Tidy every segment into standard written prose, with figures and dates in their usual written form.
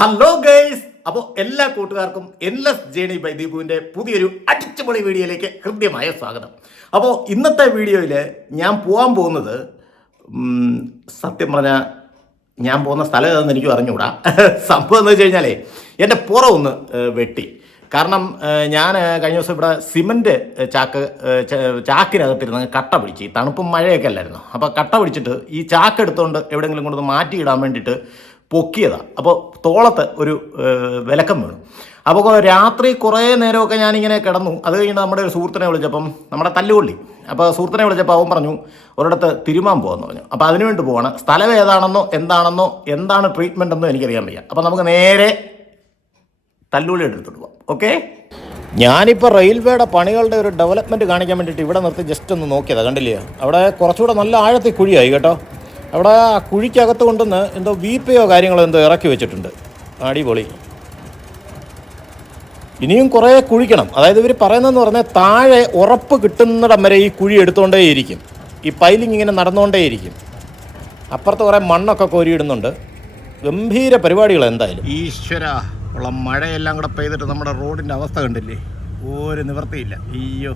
Hello guys, അപ്പോൾ എല്ലാ കൂട്ടുകാർക്കും എൻലെസ് ജേണി ബൈ ദീപുവിൻ്റെ പുതിയൊരു അടിച്ചുപൊളി വീഡിയോയിലേക്ക് ഹൃദ്യമായ സ്വാഗതം. അപ്പോൾ ഇന്നത്തെ വീഡിയോയിൽ ഞാൻ പോകാൻ പോകുന്നത് സത്യം പറഞ്ഞാൽ ഞാൻ പോകുന്ന സ്ഥലം ഏതെന്ന് എനിക്ക് അറിഞ്ഞുകൂടാ. സംഭവം എന്ന് വെച്ച് കഴിഞ്ഞാലേ എൻ്റെ പുറം ഒന്ന് വെട്ടി. കാരണം ഞാൻ കഴിഞ്ഞ ദിവസം ഇവിടെ സിമൻറ്റ് ചാക്കിനകത്തിരുന്ന് കട്ട പിടിച്ച്, തണുപ്പും മഴയൊക്കെ അല്ലായിരുന്നു. അപ്പോൾ കട്ട പിടിച്ചിട്ട് ഈ ചാക്ക് എടുത്തുകൊണ്ട് എവിടെയെങ്കിലും കൊണ്ടൊന്ന് മാറ്റിയിടാൻ വേണ്ടിയിട്ട് പൊക്കിയതാണ്. അപ്പോൾ തോളത്ത് ഒരു വിലക്കം വീണു. അപ്പോൾ രാത്രി കുറേ നേരമൊക്കെ ഞാനിങ്ങനെ കിടന്നു. അത് കഴിഞ്ഞ് നമ്മുടെ ഒരു സുഹൃത്തിനെ വിളിച്ചപ്പം, നമ്മുടെ തല്ലുകൊള്ളി, അപ്പോൾ സുഹൃത്തിനെ വിളിച്ചപ്പോൾ അവൻ പറഞ്ഞു ഒരിടത്ത് തിരുമാൻ പോകുമെന്ന് പറഞ്ഞു. അപ്പോൾ അതിനുവേണ്ടി പോവാണ്. സ്ഥലം ഏതാണെന്നോ എന്താണ് ട്രീറ്റ്മെൻ്റ് എന്നോ എനിക്കറിയാൻ വയ്യ. അപ്പോൾ നമുക്ക് നേരെ തല്ലുകൊള്ളി എടുത്തിട്ട് പോവാം. ഓക്കെ, ഞാനിപ്പോൾ റെയിൽവേയുടെ പണികളുടെ ഒരു ഡെവലപ്മെൻറ്റ് കാണിക്കാൻ വേണ്ടിയിട്ട് ഇവിടെ നിർത്തി ജസ്റ്റ് ഒന്ന് നോക്കിയതാണ്. കണ്ടില്ലേ, അവിടെ കുറച്ചുകൂടെ നല്ല ആഴത്തിൽ കുഴിയായി കേട്ടോ. അവിടെ ആ കുഴിക്കകത്ത് കൊണ്ടുവന്ന് എന്തോ വീപ്പയോ കാര്യങ്ങളോ എന്തോ ഇറക്കി വെച്ചിട്ടുണ്ട്. അടിപൊളി. ഇനിയും കുറേ കുഴിക്കണം. അതായത് ഇവർ പറയുന്നതെന്ന് പറഞ്ഞാൽ താഴെ ഉറപ്പ് കിട്ടുന്നിടം വരെ ഈ കുഴി എടുത്തുകൊണ്ടേയിരിക്കും. ഈ പൈലിങ് ഇങ്ങനെ നടന്നുകൊണ്ടേയിരിക്കും. അപ്പുറത്ത് കുറേ മണ്ണൊക്കെ കോരിയിടുന്നുണ്ട്. ഗംഭീര പരിപാടികൾ എന്തായാലും. ഈശ്വര, ഉള്ള മഴയെല്ലാം കൂടെ പെയ്തിട്ട് നമ്മുടെ റോഡിൻ്റെ അവസ്ഥ കണ്ടില്ലേ, ഒരു നിവൃത്തിയില്ല. അയ്യോ,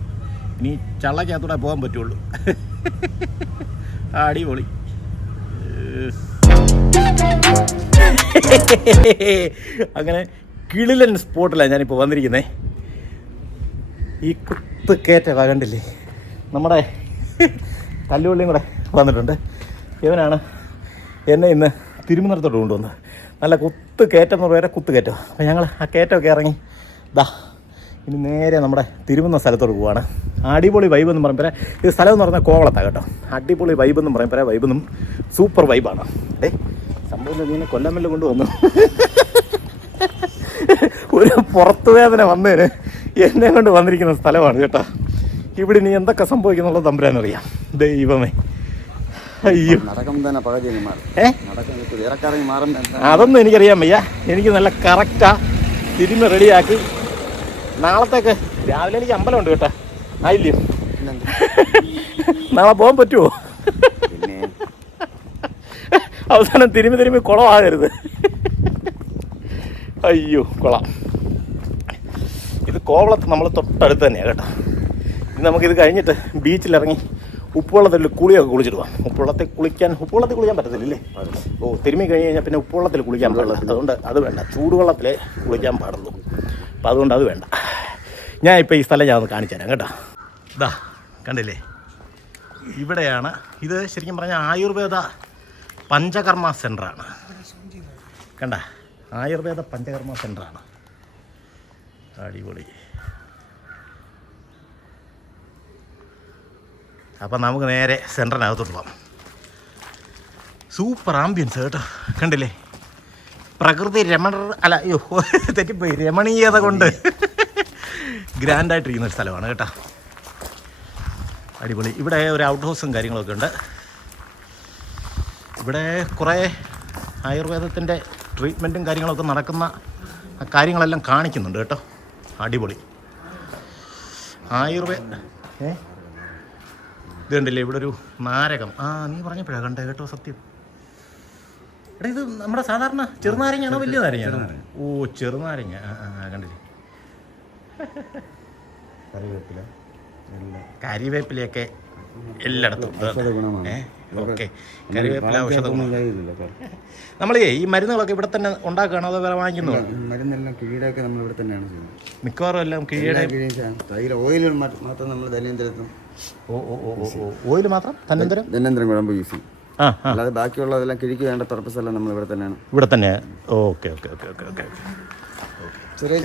ഇനി ചള്ളക്കകത്തൂടെ പോകാൻ പറ്റുള്ളൂ. അടിപൊളി. അങ്ങനെ കിളിലൻ സ്പോട്ടിലാണ് ഞാനിപ്പോൾ വന്നിരിക്കുന്നത്. ഈ കുത്ത് കയറ്റ കണ്ടില്ലേ, നമ്മുടെ തല്ലുകൊള്ളിയും കൂടെ വന്നിട്ടുണ്ട്. ഇവനാണ് എന്നെ ഇന്ന് തിരുമനന്തപുരത്തോട്ട് കൊണ്ടുവന്നത്. നല്ല കുത്ത് കയറ്റം എന്ന് പറയുക, കുത്ത് കയറ്റം. അപ്പോൾ ഞങ്ങൾ ആ കയറ്റമൊക്കെ ഇറങ്ങി ഇനി നേരെ നമ്മുടെ തിരുമുന്ന സ്ഥലത്തോട്ട് പോവാണ്. അടിപൊളി വൈബ് എന്ന് പറയുമ്പോൾ ഇത് സ്ഥലം എന്ന് പറഞ്ഞാൽ കോവളത്താണ് കേട്ടോ. അടിപൊളി വൈബ് എന്ന് പറയുമ്പോൾ വൈബെന്നും സൂപ്പർ വൈബാണ്. സംഭവം ഇതിനെ കൊല്ലമല്ല കൊണ്ടുവന്നു. ഒരു പുറത്തു വേദന വന്നതിന് എന്നെ കൊണ്ട് വന്നിരിക്കുന്ന സ്ഥലമാണ് കേട്ടോ. ഇവിടെ ഇനി എന്തൊക്കെ സംഭവിക്കുന്നുള്ളത് തമ്പുരാനറിയാം. ദൈവമേ, അയ്യോ, അതൊന്നും എനിക്കറിയാൻ വയ്യ. എനിക്ക് നല്ല കറക്റ്റാ തിരുമ്മ റെഡിയാക്കി. നാളത്തേക്ക് രാവിലെ എനിക്ക് അമ്പലമുണ്ട് കേട്ടോ. ആയില്ലേ, നാളെ പോകാൻ പറ്റുമോ? അവസാനം തിരുമ്മി കുളമാകരുത്. അയ്യോ, കുളം. ഇത് കോവളത്ത് നമ്മൾ തൊട്ടടുത്ത് തന്നെയാണ് കേട്ടോ. ഇത് നമുക്കിത് കഴിഞ്ഞിട്ട് ബീച്ചിലിറങ്ങി ഉപ്പുവെള്ളത്തിൽ കുളിയൊക്കെ കുളിച്ചിട്ട് പോകാം. ഉപ്പുവെള്ളത്തിൽ കുളിക്കാൻ പറ്റത്തില്ലേ? ഓ, തിരുമ്മി കഴിഞ്ഞ് കഴിഞ്ഞാൽ പിന്നെ ഉപ്പുവെള്ളത്തിൽ കുളിക്കാൻ പാടുള്ളൂ. അതുകൊണ്ട് അത് വേണ്ട, ചൂടുവെള്ളത്തിലേ കുളിക്കാൻ പാടുള്ളൂ. അപ്പോൾ അതുകൊണ്ട് അത് വേണ്ട. ഞാൻ ഇപ്പോൾ ഈ സ്ഥലം ഞാൻ ഒന്ന് കാണിച്ചു തരാം കേട്ടോ. ഇതാ കണ്ടില്ലേ, ഇവിടെയാണ്. ഇത് ശരിക്കും പറഞ്ഞാൽ ആയുർവേദ പഞ്ചകർമ്മ സെൻ്ററാണ്. കണ്ട, ആയുർവേദ പഞ്ചകർമ്മ സെൻ്ററാണ്. അടിപൊളി. അപ്പം നമുക്ക് നേരെ സെൻറ്ററിനകത്തോട്ട് പോകാം. സൂപ്പർ ആംബിയൻസ് കേട്ടോ. കണ്ടില്ലേ, പ്രകൃതി തെറ്റിപ്പോയി, രമണീയത കൊണ്ട് ഗ്രാൻഡായിട്ടിരിക്കുന്ന ഒരു സ്ഥലമാണ് കേട്ടോ. അടിപൊളി. ഇവിടെ ഒരു ഔട്ട് ഹൗസും കാര്യങ്ങളൊക്കെ ഉണ്ട്. ഇവിടെ കുറേ ആയുർവേദത്തിൻ്റെ ട്രീറ്റ്മെൻറ്റും കാര്യങ്ങളൊക്കെ നടക്കുന്ന കാര്യങ്ങളെല്ലാം കാണിക്കുന്നുണ്ട് കേട്ടോ. അടിപൊളി. ഇത് കണ്ടില്ലേ, ഇവിടെ ഒരു നാരകം. നീ പറഞ്ഞപ്പോഴാണ് കണ്ടേ കേട്ടോ, സത്യം. എടാ, ഇത് നമ്മുടെ സാധാരണ ചെറുനാരങ്ങയാണോ വലിയ നാരങ്ങയാണോ? ഓ, ചെറുനാരങ്ങ. കണ്ടില്ലേ, കരിവേപ്പിലയൊക്കെ എല്ലായിടത്തും. ഓക്കെ, കരിവേപ്പില ഔഷധ ഗുണം. നമ്മളേ ഈ മരുന്നുകളൊക്കെ ഇവിടെ തന്നെ ഉണ്ടാക്കുകയാണോ അതോ വേറെ വാങ്ങിക്കുന്നു? മരുന്നെല്ലാം കിഴിയുടെയൊക്കെ നമ്മൾ ഇവിടെ തന്നെയാണ് ചെയ്യുന്നത്. മിക്കവാറും എല്ലാം കിഴിയുടെ ഓയിൽ മാത്രം നമ്മൾ ധന്വന്തരത്തും. ഓയിൽ മാത്രം ധന്വന്തരം കുഴമ്പ് യൂസ് ചെയ്യും. അല്ലാതെ ബാക്കിയുള്ളതെല്ലാം കിഴിക്ക് വേണ്ട പർപ്പസ് എല്ലാം നമ്മൾ ഇവിടെ തന്നെയാണ്. ഇവിടെ തന്നെ. ഓക്കെ. ചെറിയ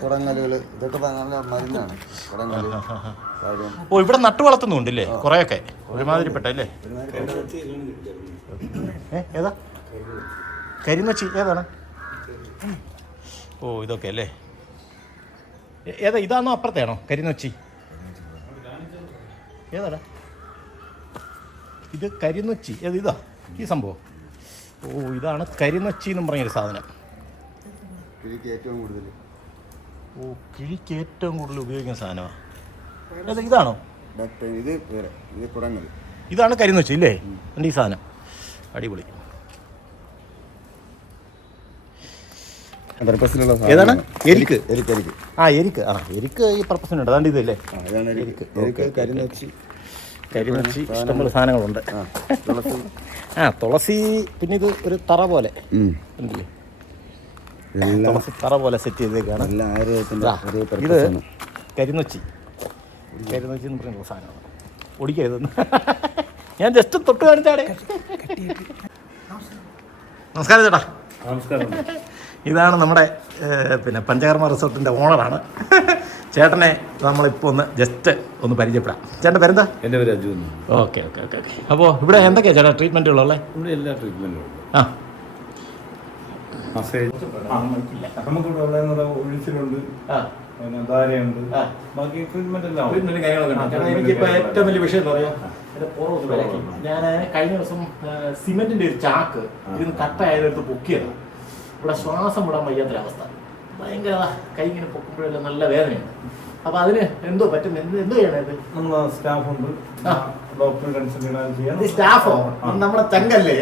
കുടങ്ങലുകൾ, ഇതൊക്കെ നല്ല മരുന്നാണ്. കുടങ്ങല്. ഓ, ഇവിടെ നട്ടു വളർത്തുന്നുണ്ടല്ലേ കുറേയൊക്കെ ഒരുമാതിരിപ്പെട്ടല്ലേ? ഏതാ കരിനച്ചി? ഏതാണ്? ഓ, ഇതൊക്കെ അല്ലേ. ഏതാ, ഇതാണോ അപ്പുറത്തെയാണോ കരിനച്ചി? ഏതാടാ ഇത്? കരിനച്ചി ഇതാ ഈ സംഭവം. ഓ, ഇതാണ് കരിനച്ചി എന്നും പറഞ്ഞൊരു സാധനം. കിഴിക്ക് ഏറ്റവും കൂടുതൽ ഉപയോഗിക്കുന്ന സാധനമാണ്. ഇതാണോ? ഇത് കുടങ്ങൽ. ഇതാണ് കരിനൊച്ചി ഇല്ലേ? എൻ്റെ ഈ സാധനം അടിപൊളി. പർപ്പസിലുള്ള ഏതാണ്? എരിക്ക്. എരിക്ക് എരിക്ക് ഈ പർപ്പസിനുണ്ട്. അതാണ്ട് ഇതല്ലേ എരിക്ക്. കരിനൊച്ചി ഇഷ്ടംപോലെ സാധനങ്ങളുണ്ട്. തുളസി. പിന്നെ ഇത് ഒരു തറ പോലെ ഉണ്ടല്ലേ, തുളസി തറ പോലെ സെറ്റ് ചെയ്തേക്കാണ്. ഇത് കരിനൊച്ചി എന്ന് പറയുന്ന സാധനമാണ്. ഓടിക്കരുതെന്ന് ഞാൻ ജസ്റ്റ് തൊട്ട് കാണിച്ചാടെ. നമസ്കാരം ചേട്ടാ. നമസ്കാരം. ഇതാണ് നമ്മുടെ പിന്നെ പഞ്ചകർമ്മ റിസോർട്ടിൻ്റെ ഓണറാണ്. ചേട്ടനെ നമ്മളിപ്പോൾ ജസ്റ്റ് ഒന്ന് പരിചയപ്പെടാം. ചേട്ടൻ്റെ പേരെന്താ? എൻ്റെ പേര് അജു. ഓക്കെ. അപ്പോൾ ഇവിടെ എന്തൊക്കെയാണ് ചേട്ടാ ട്രീറ്റ്മെൻറ്റുകളുള്ളത്? ഇവിടെ എല്ലാ ട്രീറ്റ്മെൻറ്റും ഉണ്ട്. മസാജ് നമുക്കിവിടെ ഉള്ള ഒഴിച്ചിലുണ്ട്, പിന്നെ ധാരയുണ്ട്, ബാക്കി ട്രീറ്റ്മെൻറ്റ് എല്ലാം എനിക്കിപ്പോൾ ഏറ്റവും വലിയ വിഷയം എന്ന് പറയാം, ഞാൻ കഴിഞ്ഞ ദിവസം സിമെന്റിന്റെ ഒരു ചാക്ക് ഇതിന് കട്ടയായതെടുത്ത് പൊക്കിയതാണ്. ഇവിടെ ശ്വാസം വിടാൻ വയ്യാത്തൊരവസ്ഥ, ഭയങ്കര കൈ ഇങ്ങനെ പൊക്കുമ്പോഴെല്ലാം നല്ല വേദനയുണ്ട്. അപ്പൊ അതിന് എന്തോ പറ്റും, എന്തോ ചെയ്യണം? ഇത് നമ്മളെ സ്റ്റാഫുണ്ട്, ഡോക്ടറെ കൺസൾട്ട് ചെയ്യാൻ. സ്റ്റാഫോ? നമ്മുടെ ചങ്കല്ലേ?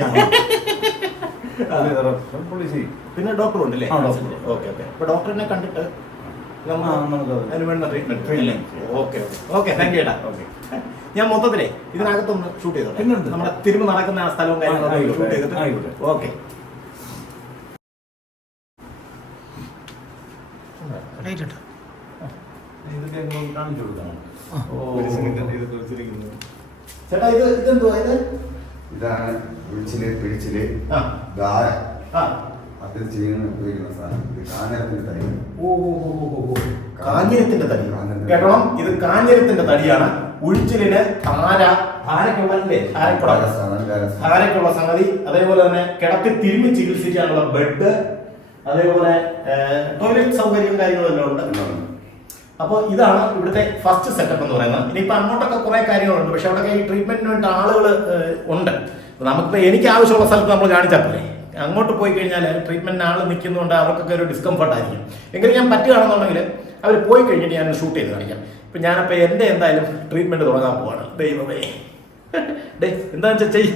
പിന്നെ ഡോക്ടർ ഉണ്ടല്ലേ? ഓക്കെ. അപ്പൊ ഡോക്ടറിനെ കണ്ടിട്ട് അതിന് വേണ്ട ട്രീറ്റ്മെന്റ്. ഓക്കെ താങ്ക് യു ചേട്ടാ. ഞാൻ മൊത്തത്തിലേ ഇതിനകത്തൊന്ന് ഷൂട്ട് ചെയ്തോ, നമ്മുടെ തിരുമ്പ് നടക്കുന്ന ആ സ്ഥലവും കാര്യങ്ങളൊക്കെ ഷൂട്ട് ചെയ്തിട്ട്. ഓക്കെ. ചേട്ടാ ഇതെന്തുവാ? ഇതാണ് ഒഴിച്ചില്, പിഴിച്ചില്, ധാര. അത് ചെയ്യുന്ന ഉപയോഗിക്കുന്ന സാധനം. ഇത് കാഞ്ഞിരത്തിന്റെ തടിയാണ്. കാഞ്ഞിരത്തിന്റെ തടി കേട്ടോളം. ഇത് കാഞ്ഞിരത്തിന്റെ തടിയാണ്. ഉഴിച്ചിലിന് ധാരക്കുള്ള സംഗതി, അതേപോലെ തന്നെ കിടത്തി തിരുമ്മി ചികിത്സിക്കാനുള്ള ബെഡ്, അതേപോലെ ടോയ്ലറ്റ് സൗകര്യം കാര്യങ്ങളെല്ലാം ഉണ്ട്. അപ്പോൾ ഇതാണ് ഇവിടുത്തെ ഫസ്റ്റ് സെറ്റപ്പ് എന്ന് പറയുന്നത്. ഇനിയിപ്പോൾ അങ്ങോട്ടൊക്കെ കുറേ കാര്യങ്ങളുണ്ട്, പക്ഷെ അവിടെ ഈ ട്രീറ്റ്മെന്റിന് വേണ്ടി ആളുകൾ ഉണ്ട്. നമുക്കിപ്പോൾ എനിക്ക് ആവശ്യമുള്ള സ്ഥലത്ത് നമ്മൾ കാണിച്ചാൽ പോലെ, അങ്ങോട്ട് പോയി കഴിഞ്ഞാൽ ട്രീറ്റ്മെന്റിന് ആൾ നിൽക്കുന്നതുകൊണ്ട് അവർക്കൊക്കെ ഒരു ഡിസ്കംഫർട്ട് ആയിരിക്കും. എങ്കിലും ഞാൻ പറ്റുകയാണെന്നുണ്ടെങ്കിൽ അവർ പോയി കഴിഞ്ഞിട്ട് ഞാൻ ഷൂട്ട് ചെയ്ത് കാണിക്കാം. ഇപ്പം ഞാനപ്പോൾ എൻ്റെ എന്തായാലും ട്രീറ്റ്മെന്റ് തുടങ്ങാൻ പോവാണ്. ദൈവമേ, എന്താണെന്ന് വെച്ചാൽ ചെയ്.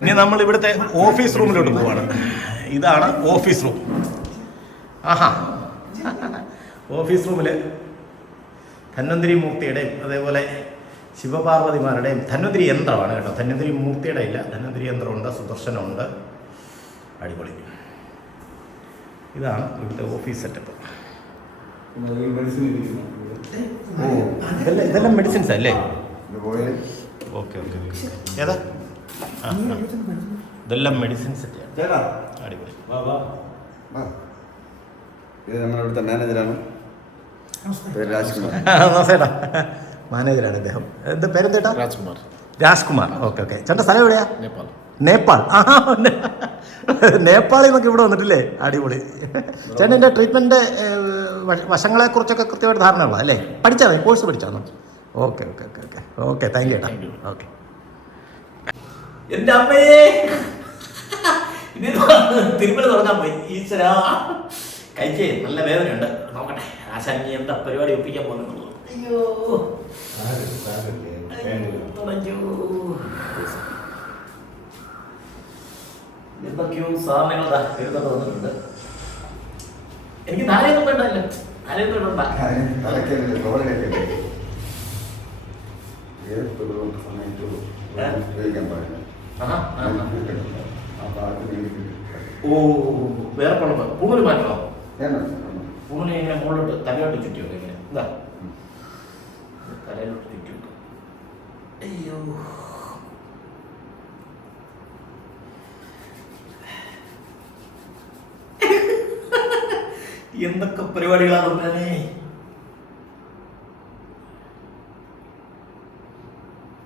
ഇനി നമ്മൾ ഇവിടുത്തെ ഓഫീസ് റൂമിലോട്ട് പോവാണ്. ഇതാണ് ഓഫീസ് റൂം. ഓഫീസ് റൂമിൽ ധന്വന്തരി മൂർത്തിയുടെയും അതേപോലെ ശിവപാർവതിമാരുടെയും ധന്വന്തരി യന്ത്രമാണ് കേട്ടോ. ധന്വന്തരി മൂർത്തിയുടെ ഇല്ല, ധന്വന്തരി യന്ത്രമുണ്ട്, സുദർശനമുണ്ട്. അടിപൊളി. ഇതാണ് ഇവിടുത്തെ ഓഫീസ് സെറ്റപ്പ്. ഇതെല്ലാം മെഡിസിൻസ് അല്ലേ? ഓക്കെ. ഏതാ? ഇതെല്ലാം മെഡിസിൻസ് ഒക്കെയാണ്. അടിപൊളി. ഇത് നമ്മുടെ ഇവിടുത്തെ മാനേജറാണ്, രാജ്കുമാർ. നമസ്തേട്ടാ. മാനേജറാണ് ഇദ്ദേഹം. എന്താ പേരെന്തേട്ടാ? രാജ്കുമാർ. ഓക്കെ. ചേട്ടൻ്റെ സ്ഥലം എവിടെയാ? നേപ്പാൾ. നേപ്പാളിൽ നിന്നൊക്കെ ഇവിടെ വന്നിട്ടില്ലേ? അടിപൊളി. ചേട്ടൻ്റെ ട്രീറ്റ്മെൻറ്റ് വശങ്ങളെ കുറിച്ചൊക്കെ കൃത്യമായിട്ട് ധാരണയുള്ള അല്ലേ? പഠിച്ചാൽ കോഴ്സ് പഠിച്ചാന്നോ? ഓക്കെ താങ്ക് യു ചേട്ടാ. ഓക്കെ. എൻ്റെ അമ്മയെ തിരുമല തുടങ്ങാൻ പോയി. ഈശ്വരാ, കഴിച്ചേ നല്ല വേദനയുണ്ട്. നോക്കട്ടെ ആശാൻ നീ എന്താ പരിപാടി ഒപ്പിക്കാൻ പോകുന്നുള്ളൂ. അയ്യോ എന്തൊക്കെയോ സാധനങ്ങൾ എഴുതേണ്ട വന്നിട്ടുണ്ട്. എനിക്ക് ധാരയൊന്നും വേണ്ടല്ലോ, ധാരയൊന്നും ഇടണ്ട. വേറെ പണം പൂണൂര് മാറ്റണോ? പൂണിനെ ഇങ്ങനെ മുകളിലോട്ട് തലയോട്ട് ചുറ്റി വെക്കും. ഇങ്ങനെ എന്താ തലയിലോട്ട് ചുറ്റി വെക്കും. അയ്യോ, എന്തൊക്കെ പരിപാടികളാണ് പറഞ്ഞേ.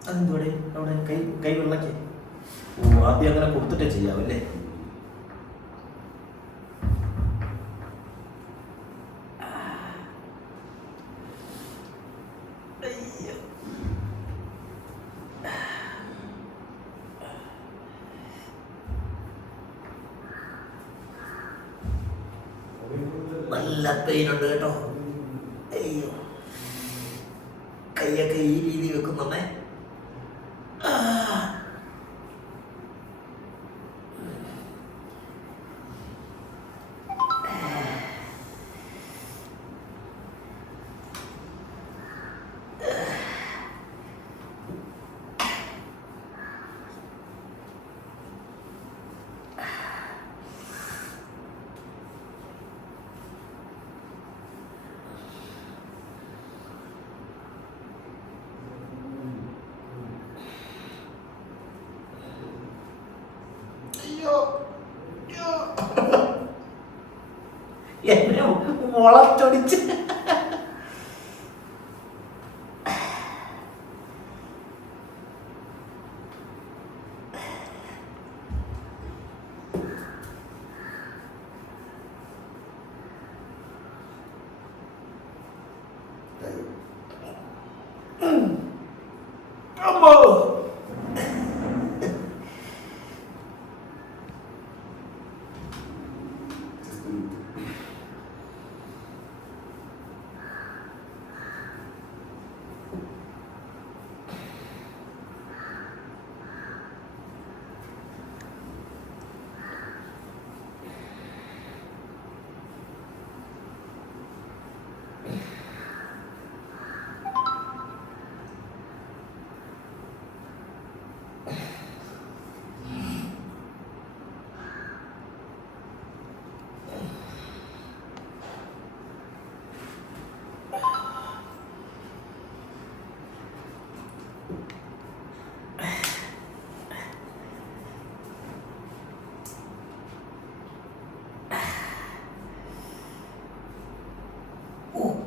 അതെന്തോടെ അവിടെ കൈ വെള്ളക്ക്? ആദ്യം അങ്ങനെ കൊടുത്തിട്ടേ ചെയ്യാവല്ലേ? നല്ല പെയിനുണ്ട് കേട്ടോ. അയ്യോ, കൈയൊക്കെ ഈ രീതി വെക്കുന്നുണ്ടേ. എന്നെ വളച്ചൊടിച്ച് അമ്മോ.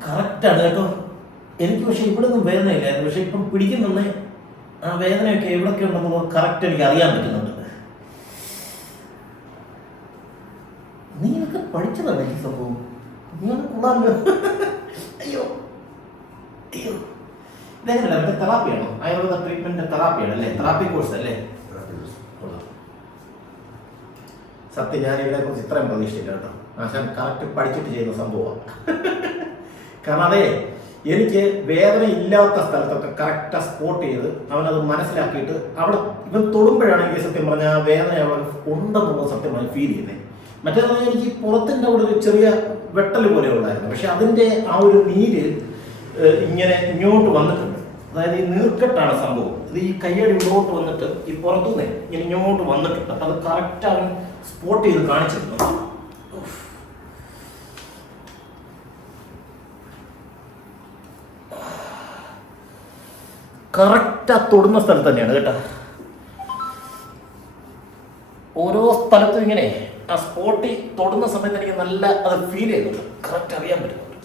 കറക്റ്റാണ് കേട്ടോ. എനിക്ക് പക്ഷെ ഇവിടെ ഒന്നും വേദനയില്ലായിരുന്നു. പക്ഷെ ഇപ്പം പിടിക്കുന്നുണ്ട്. ആ വേദനയൊക്കെ എവിടെയൊക്കെ ഉണ്ടെന്നുള്ളത് കറക്റ്റ് എനിക്ക് അറിയാൻ പറ്റുന്നുണ്ട്. നീയൊക്കെ പഠിച്ചതാണ് ഈ സംഭവം. നീയൊക്കെ കൊള്ളാമല്ലോ. അയ്യോ അയ്യോ, ഇതെങ്ങനെയല്ല, മറ്റേ തെറാപ്പിയാണോ? ആയുർവേദ ട്രീറ്റ്മെന്റ് തെറാപ്പിയാണ് അല്ലേ? തെറാപ്പി കോഴ്സ് അല്ലേ? സത്യം ഞാൻ ഇതിനെ കുറിച്ച് ഇത്രയും പ്രതീക്ഷിച്ചില്ല കേട്ടോ. ആശാൻ കറക്റ്റ് പഠിച്ചിട്ട് ചെയ്യുന്ന സംഭവമാണ്. കാരണം അതെ, എനിക്ക് വേദന ഇല്ലാത്ത സ്ഥലത്തൊക്കെ കറക്റ്റാ സ്പോട്ട് ചെയ്ത് അവനത് മനസ്സിലാക്കിയിട്ട് അവിടെ ഇവൻ തൊടുമ്പോഴാണ് എനിക്ക് സത്യം പറഞ്ഞാൽ ആ വേദന അവിടെ ഉണ്ടെന്നുള്ളത് സത്യമായി ഫീൽ ചെയ്യുന്നത്. മറ്റേത് എനിക്ക് പുറത്തിൻ്റെ അവിടെ ഒരു ചെറിയ വെട്ടൽ പോലെ ഉണ്ടായിരുന്നു. പക്ഷെ അതിൻ്റെ ആ ഒരു നീര് ഇങ്ങനെ ഇങ്ങോട്ട് വന്നിട്ടുണ്ട്. അതായത് ഈ നീർക്കെട്ടാണ് സംഭവം. ഇത് ഈ കയ്യടി ഉള്ളോട്ട് വന്നിട്ട് ഈ പുറത്തുനിന്ന് ഇങ്ങനെ ഇങ്ങോട്ട് വന്നിട്ടുണ്ട്. അപ്പം അത് കറക്റ്റ് അവൻ സ്പോട്ട് ചെയ്ത് കാണിച്ചിരുന്നു. കറക്റ്റാ തൊടുന്ന സ്ഥലത്ത് തന്നെയാണ് കേട്ടോ. ഓരോ സ്ഥലത്തും ഇങ്ങനെ ആ സ്പോട്ടിൽ തൊടുന്ന സമയത്ത് എനിക്ക് നല്ല അത് ഫീൽ ചെയ്യുന്നുണ്ട്. കറക്റ്റ് അറിയാൻ പറ്റുന്നുണ്ട്.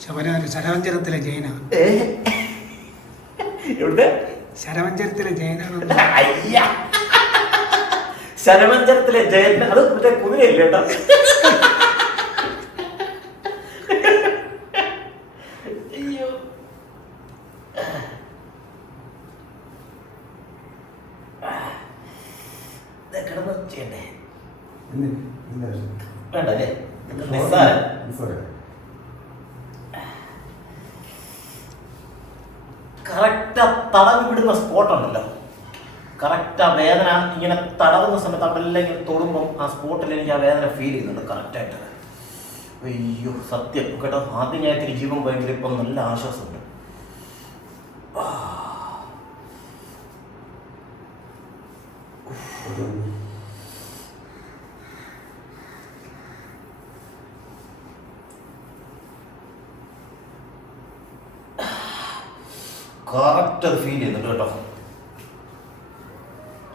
ശരവഞ്ചരത്തിലെ ജയന എവിടെ? ശരവഞ്ചരത്തിലെ ജയന. അയ്യ, ശരവഞ്ചരത്തിലെ ജയൻ. അത് മറ്റേ കുതിരയില്ലേ കേട്ടോ. അയ്യോ, കിടന്ന് ചെയ്യണ്ടേ? വേണ്ടല്ലേ? നിസ്സാരം. കറക്റ്റ് തടവി വിടുന്ന സ്പോട്ടുണ്ടല്ലോ, കറക്റ്റ് ആ വേദന ഇങ്ങനെ തടവുന്ന സമയത്ത് അവിടെ എല്ലാം ഇങ്ങനെ തൊടുമ്പം ആ സ്പോട്ടിൽ എനിക്ക് ആ വേദന ഫീൽ ചെയ്യുന്നുണ്ട് കറക്റ്റായിട്ട്. അയ്യോ സത്യം കേട്ടോ, ആദ്യം ഞാൻ ഇത്തിരി ജീവൻ പോയെങ്കിൽ ഇപ്പം നല്ല ആശ്വാസമുണ്ട്. കറക്റ്റ് അത് ഫീൽ ചെയ്യുന്നുണ്ട് കേട്ടോ.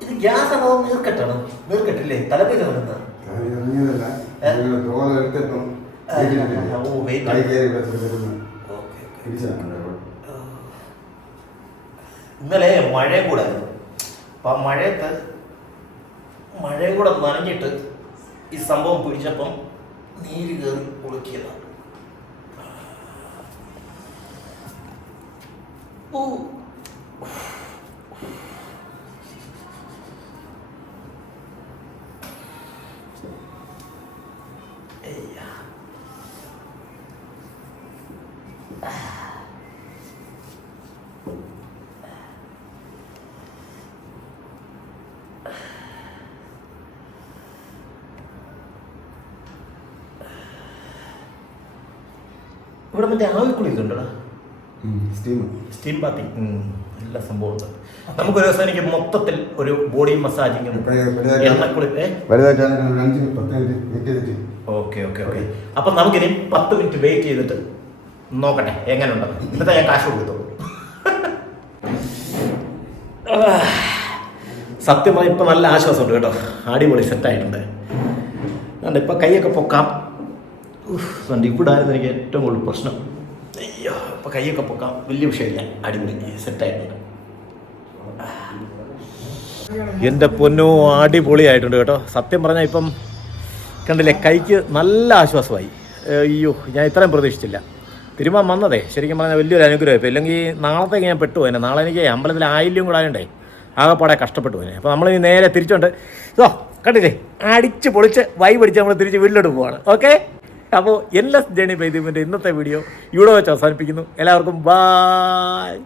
ഇത് ഗ്യാസ് ആണോ നീർക്കെട്ടാണോ? നീർക്കെട്ടില്ലേ? തലപ്പേര് കിടക്കുന്നത്. ഇന്നലെ മഴയും കൂടെ ആയിരുന്നു. അപ്പം ആ മഴയും കൂടെ നനഞ്ഞിട്ട് ഈ സംഭവം പിടിച്ചപ്പം നീര് കയറി കുളിക്കിയതാണ്. ഇവിടെ മറ്റേ ആവിക്കുളി ഇതുണ്ടോ? സ്റ്റീം ബാത്തിങ് എല്ലാ സംഭവം. നമുക്കൊരു ദിവസം എനിക്ക് മൊത്തത്തിൽ ഒരു ബോഡി മസാജിങ്ങും എണ്ണക്കുളി. Okay okay okay. അപ്പം നമുക്കിനി 10 മിനിറ്റ് വെയിറ്റ് ചെയ്തിട്ട് നോക്കട്ടെ എങ്ങനെ ഉണ്ടെന്ന്. ഇന്നത്തെ ഞാൻ കാശ് കൊടുത്തോളൂ. സത്യമായി ഇപ്പം നല്ല ആശ്വാസമുണ്ട് കേട്ടോ. അടിപൊളി സെറ്റായിട്ടുണ്ട്. അതുകൊണ്ട് ഇപ്പം കൈയൊക്കെ പൊക്കാം. ഇവിടായിരുന്നു എനിക്ക് ഏറ്റവും കൂടുതൽ പ്രശ്നം. അയ്യോ, ഇപ്പം കൈയൊക്കെ പൊക്കാം, വലിയ വിഷയമില്ല, അടിപൊളി സെറ്റായിട്ടുണ്ട്. എൻ്റെ പൊന്നോ, അടിപൊളിയായിട്ടുണ്ട് കേട്ടോ. സത്യം പറഞ്ഞാൽ ഇപ്പം കണ്ടില്ലേ, കൈക്ക് നല്ല ആശ്വാസമായി. അയ്യോ, ഞാൻ ഇത്രയും പ്രതീക്ഷിച്ചില്ല. തിരുമാൻ വന്നതേ ശരിക്കും പറഞ്ഞാൽ വലിയൊരു അനുഗ്രഹം. ഇപ്പോൾ ഇല്ലെങ്കിൽ നാളത്തേക്ക് ഞാൻ പെട്ടുപോയനെ. നാളെ എനിക്ക് അമ്പലത്തിൽ ആയില്യം കൂടെ ആയതുകൊണ്ടേ ആകെപ്പാടെ കഷ്ടപ്പെട്ടു പോയനെ. അപ്പോൾ നമ്മൾ നേരെ തിരിച്ചുകൊണ്ട് കണ്ടില്ലേ, അടിച്ച് പൊളിച്ച് വൈബടിച്ച് നമ്മൾ തിരിച്ച് വീട്ടിലോട്ട് പോവാണ്. ഓക്കെ, അപ്പോൾ LS ജേണി പ്രദീപിൻ്റെ ഇന്നത്തെ വീഡിയോ ഇവിടെ വെച്ച് അവസാനിപ്പിക്കുന്നു. എല്ലാവർക്കും ബായ്.